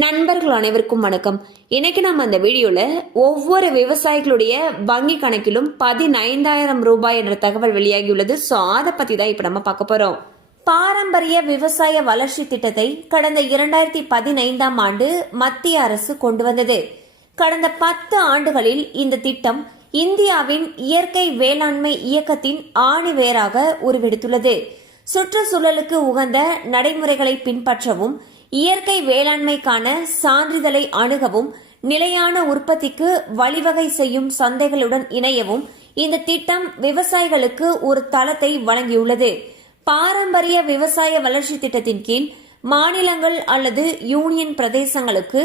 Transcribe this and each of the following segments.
நண்பர்கள் அனைவருக்கும் வணக்கம். இன்னைக்கு நம்ம அந்த வீடியோல ஒவ்வொரு விவசாயிகளுடைய வங்கி கணக்கிலும் பதினைந்தாயிரம் ரூபாய் என்ற தகவல் வெளியாகியுள்ளது. ஸோ அதை பத்தி தான் இப்போ நம்ம பார்க்க போறோம். பாரம்பரிய விவசாய வளர்ச்சி திட்டத்தை கடந்த இரண்டாயிரத்தி பதினைந்தாம் ஆண்டு மத்திய அரசு கொண்டு வந்தது. கடந்த பத்து ஆண்டுகளில் இந்த திட்டம் இந்தியாவின் இயற்கை வேளாண்மை இயக்கத்தின் ஆணிவேராக உருவெடுத்துள்ளது. சுற்றுச்சூழலுக்கு உகந்த நடைமுறைகளை பின்பற்றவும் இயற்கை வேளாண்மைக்கான சான்றிதழை அணுகவும் நிலையான உற்பத்திக்கு வழிவகை செய்யும் சந்தைகளுடன் இணையவும் இந்த திட்டம் விவசாயிகளுக்கு ஒரு தளத்தை வழங்கியுள்ளது. பாரம்பரிய விவசாய வளர்ச்சி திட்டத்தின் கீழ் மாநிலங்கள் அல்லது யூனியன் பிரதேசங்களுக்கு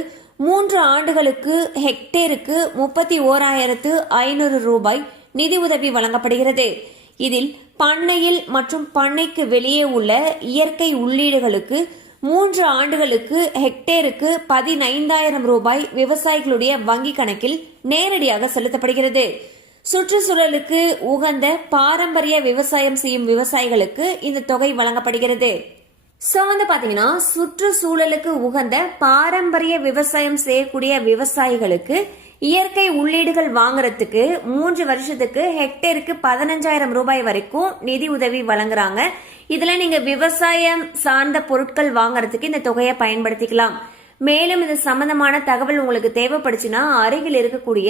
மூன்று ஆண்டுகளுக்கு ஹெக்டேருக்கு முப்பத்தி ஓராயிரத்து ஐநூறு ரூபாய் நிதி உதவி வழங்கப்படுகிறது. இதில் பண்ணையில் மற்றும் பண்ணைக்கு வெளியே உள்ள இயற்கை உள்ளீடுகளுக்கு மூன்று ஆண்டுகளுக்கு ஹெக்டேருக்கு பதினைந்தாயிரம் ரூபாய் விவசாயிகளுடைய வங்கி கணக்கில் நேரடியாக செலுத்தப்படுகிறது. சுற்றுச்சூழலுக்கு உகந்த பாரம்பரிய விவசாயம் செய்யும் விவசாயிகளுக்கு இந்த தொகை வழங்கப்படுகிறது. ஸோ வந்து பார்த்தீங்கன்னா சுற்றுச்சூழலுக்கு உகந்த பாரம்பரிய விவசாயம் செய்யக்கூடிய விவசாயிகளுக்கு இயற்கை உள்ளீடுகள் வாங்குறதுக்கு மூன்று வருஷத்துக்கு ஹெக்டேருக்கு பதினஞ்சாயிரம் ரூபாய் வரைக்கும் நிதி உதவி வழங்குறாங்க. இதில் நீங்கள் விவசாயம் சார்ந்த பொருட்கள் வாங்குறதுக்கு இந்த தொகையை பயன்படுத்திக்கலாம். மேலும் இது சம்பந்தமான தகவல் உங்களுக்கு தேவைப்படுச்சுன்னா அருகில் இருக்கக்கூடிய